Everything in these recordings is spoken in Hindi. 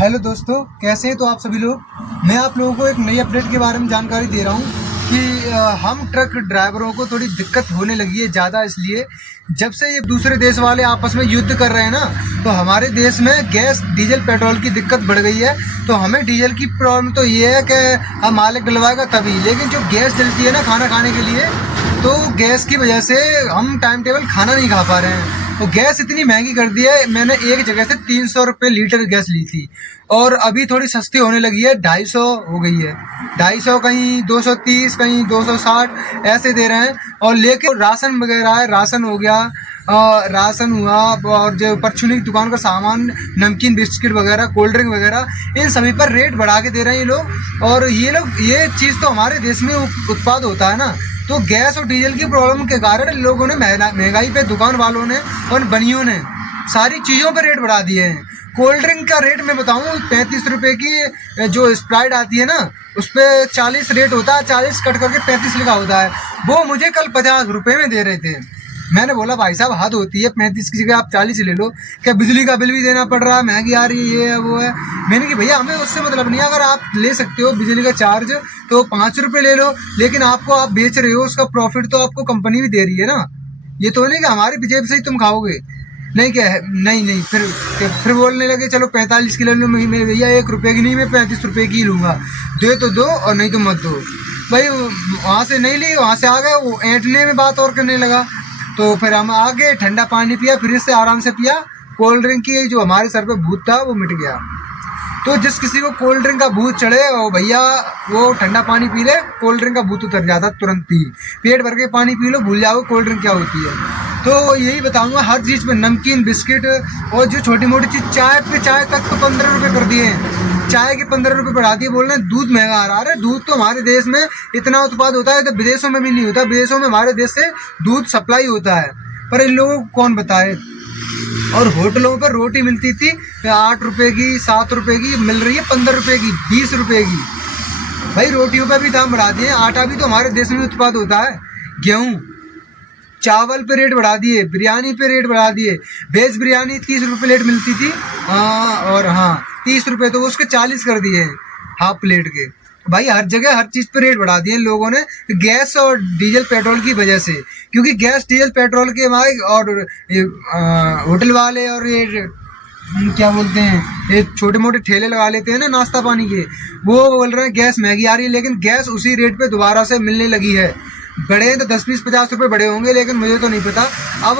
हेलो दोस्तों, कैसे हैं तो आप सभी लोग। मैं आप लोगों को एक नई अपडेट के बारे में जानकारी दे रहा हूं कि हम ट्रक ड्राइवरों को थोड़ी दिक्कत होने लगी है ज़्यादा, इसलिए जब से ये दूसरे देश वाले आपस में युद्ध कर रहे हैं ना, तो हमारे देश में गैस डीजल पेट्रोल की दिक्कत बढ़ गई है। तो हमें डीजल की प्रॉब्लम तो ये है कि हम मालिक डलवाएगा तभी, लेकिन जो गैस डलती है ना खाना खाने के लिए, तो गैस की वजह से हम टाइम टेबल खाना नहीं खा पा रहे हैं। तो गैस इतनी महंगी कर दी है, मैंने एक जगह से 300 रुपये लीटर गैस ली थी और अभी थोड़ी सस्ती होने लगी है, 250 हो गई है। 250 कहीं 230 कहीं 260 ऐसे दे रहे हैं। और लेके राशन वगैरह है, राशन हो गया, राशन हुआ, और जो परचूनी की दुकान का सामान, नमकीन बिस्किट वगैरह, कोल्ड ड्रिंक वगैरह, इन सभी पर रेट बढ़ा के दे रहे हैं ये लोग। और ये चीज़ तो हमारे देश में उत्पाद होता है ना, तो गैस और डीजल की प्रॉब्लम के कारण लोगों ने महंगाई पे, दुकान वालों ने और बनियों ने सारी चीज़ों पे रेट बढ़ा दिए हैं। कोल्ड ड्रिंक का रेट मैं बताऊँ, 35 रुपये की जो स्प्राइट आती है ना, उस पर 40 रेट होता है, 40 कट करके 35 लिखा होता है। वो मुझे कल 50 रुपये में दे रहे थे। मैंने बोला भाई साहब हद होती है, 35 की जगह आप 40 ले लो, क्या बिजली का बिल भी देना पड़ रहा है, महंगी आ रही है, ये है वो है। मैंने कि भैया हमें उससे मतलब नहीं, अगर आप ले सकते हो बिजली का चार्ज तो 5 रुपये ले लो, लेकिन आप बेच रहे हो, उसका प्रॉफिट तो आपको कंपनी भी दे रही है ना। ये तो नहीं कि हमारी जेब से ही तुम खाओगे। नहीं क्या है, नहीं फिर बोलने लगे चलो 45 की ले लो। मैं भैया 1 रुपये की नहीं, मैं 35 रुपये की लूँगा, दे तो दो और नहीं तो मत दो। भाई वहाँ से नहीं ली, वहाँ से आ गए, वो ऐंठने में बात और करने लगा। तो फिर हम आगे ठंडा पानी पिया, फ्रिज से आराम से पिया। कोल्ड ड्रिंक की जो हमारे सर पे भूत था वो मिट गया। तो जिस किसी को कोल्ड ड्रिंक का भूत चढ़े, और भैया वो ठंडा पानी पी ले, कोल्ड ड्रिंक का भूत उतर जाता तुरंत ही। पेट भर के पानी पी लो, भूल जाओ कोल्ड ड्रिंक क्या होती है। तो यही बताऊंगा, हर चीज़ पे नमकीन बिस्किट और जो छोटी मोटी चीज़, चाय तक तो 15 रुपये कर दिए हैं। चाय के 15 रुपये बढ़ा दिए, बोल रहे हैं दूध महंगा आ रहा है। अरे दूध तो हमारे देश में इतना उत्पाद होता है तो विदेशों में भी नहीं होता। विदेशों में हमारे देश से दूध सप्लाई होता है, पर इन लोगों को कौन बताए। और होटलों पर रोटी मिलती थी 8 रुपये की, 7 रुपये की, मिल रही है 15 रुपये की, 20 रुपये की। भाई रोटियों पर भी दाम बढ़ा दिए। आटा भी तो हमारे देश में उत्पाद होता है। गेहूँ, चावल पे रेट बढ़ा दिए, बिरयानी पे रेट बढ़ा दिए। वेज बिरयानी 30 रुपये प्लेट मिलती थी, और 30 रुपये, तो उसके 40 कर दिए हैं हाफ प्लेट के। भाई हर जगह हर चीज़ पे रेट बढ़ा दिए लोगों ने, गैस और डीजल पेट्रोल की वजह से। क्योंकि गैस डीजल पेट्रोल के हमारे और होटल वाले और ये क्या बोलते हैं, ये छोटे मोटे ठेले लगा लेते हैं ना नाश्ता पानी के, वो बोल रहे हैं गैस महंगी आ रही है। लेकिन गैस उसी रेट पे दोबारा से मिलने लगी है। बड़े हैं तो 10, 20, 50 रुपये बड़े होंगे, लेकिन मुझे तो नहीं पता। अब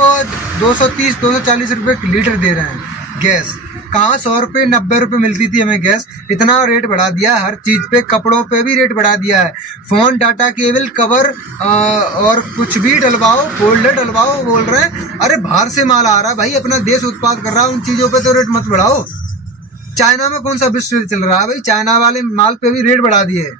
230, 240 रुपये लीटर दे रहे हैं गैस। कहाँ 100 रुपये, 90 रुपये मिलती थी हमें गैस। इतना रेट बढ़ा दिया है हर चीज़ पे। कपड़ों पे भी रेट बढ़ा दिया है। फ़ोन, डाटा केबल, कवर और कुछ भी डलवाओ, फोल्डर डलवाओ, बोल रहे हैं अरे बाहर से माल आ रहा है। भाई अपना देश उत्पाद कर रहा है, उन चीज़ों पे तो रेट मत बढ़ाओ। चाइना में कौन सा विश्व चल रहा है भाई, चाइना वाले माल पे भी रेट बढ़ा दिए।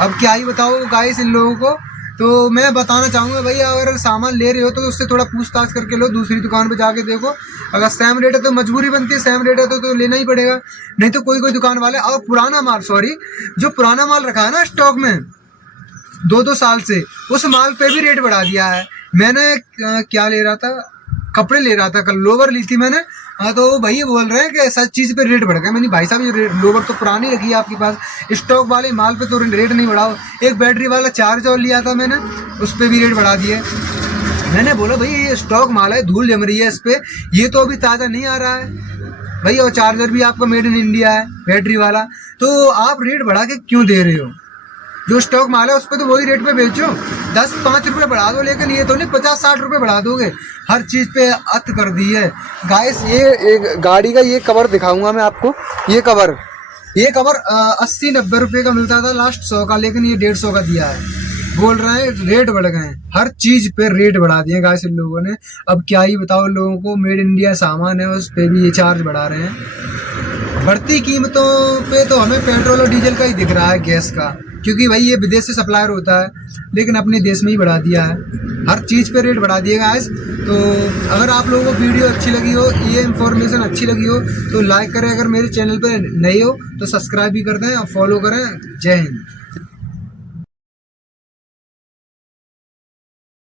अब क्या ही बताओ गाइस इन लोगों को। तो मैं बताना चाहूँगा भाई, अगर सामान ले रहे हो तो उससे थोड़ा पूछताछ करके लो, दूसरी दुकान पे जाके देखो। अगर सेम रेट है तो मजबूरी बनती है, सेम रेट है तो लेना ही पड़ेगा। नहीं तो कोई दुकान वाले, और पुराना माल, जो पुराना माल रखा है ना स्टॉक में 2-2 साल से, उस माल पे भी रेट बढ़ा दिया है। मैंने क्या ले रहा था, कपड़े ले रहा था, कल लोवर ली थी मैंने। तो भैया बोल रहे हैं कि सब चीज़ पे रेट बढ़ गया। मैंने भाई साहब ये लोवर तो पुरानी रखी है आपके पास, स्टॉक वाले माल पे तो रेट नहीं बढ़ाओ। एक बैटरी वाला चार्ज और लिया था मैंने, उस पर भी रेट बढ़ा दिए। मैंने बोला भाई ये स्टॉक माल है, धूल जम रही है इस पर, ये तो अभी ताज़ा नहीं आ रहा है भाई। और चार्जर भी आपका मेड इन इंडिया है, बैटरी वाला, तो आप रेट बढ़ा के क्यों दे रहे हो। जो स्टॉक माल है उस पर तो वही रेट पे बेचो, 10-5 रुपये बढ़ा दो, लेकिन ये तो नहीं 50-60 रुपये बढ़ा दोगे। हर चीज़ पे अत कर दी है गाइस। ये एक गाड़ी का ये कवर दिखाऊंगा मैं आपको। ये कवर 80-90 रुपये का मिलता था लास्ट, 100 का, लेकिन ये 150 का दिया है। बोल रहे हैं रेट बढ़ गए हैं, हर चीज़ पे रेट बढ़ा दिए गाइस इन लोगों ने। अब क्या ही बताओ लोगों को, मेड इंडिया सामान है उस पर भी ये चार्ज बढ़ा रहे हैं। बढ़ती कीमतों पे तो हमें पेट्रोल और डीजल का ही दिख रहा है, गैस का, क्योंकि भाई ये विदेश से सप्लायर होता है, लेकिन अपने देश में ही बढ़ा दिया है। हर चीज़ पे रेट बढ़ा दिएगा गाइस। तो अगर आप लोगों को वीडियो अच्छी लगी हो, ये इन्फॉर्मेशन अच्छी लगी हो, तो लाइक करें। अगर मेरे चैनल पर नए हो तो सब्सक्राइब भी कर दें और फॉलो करें। जय हिंद।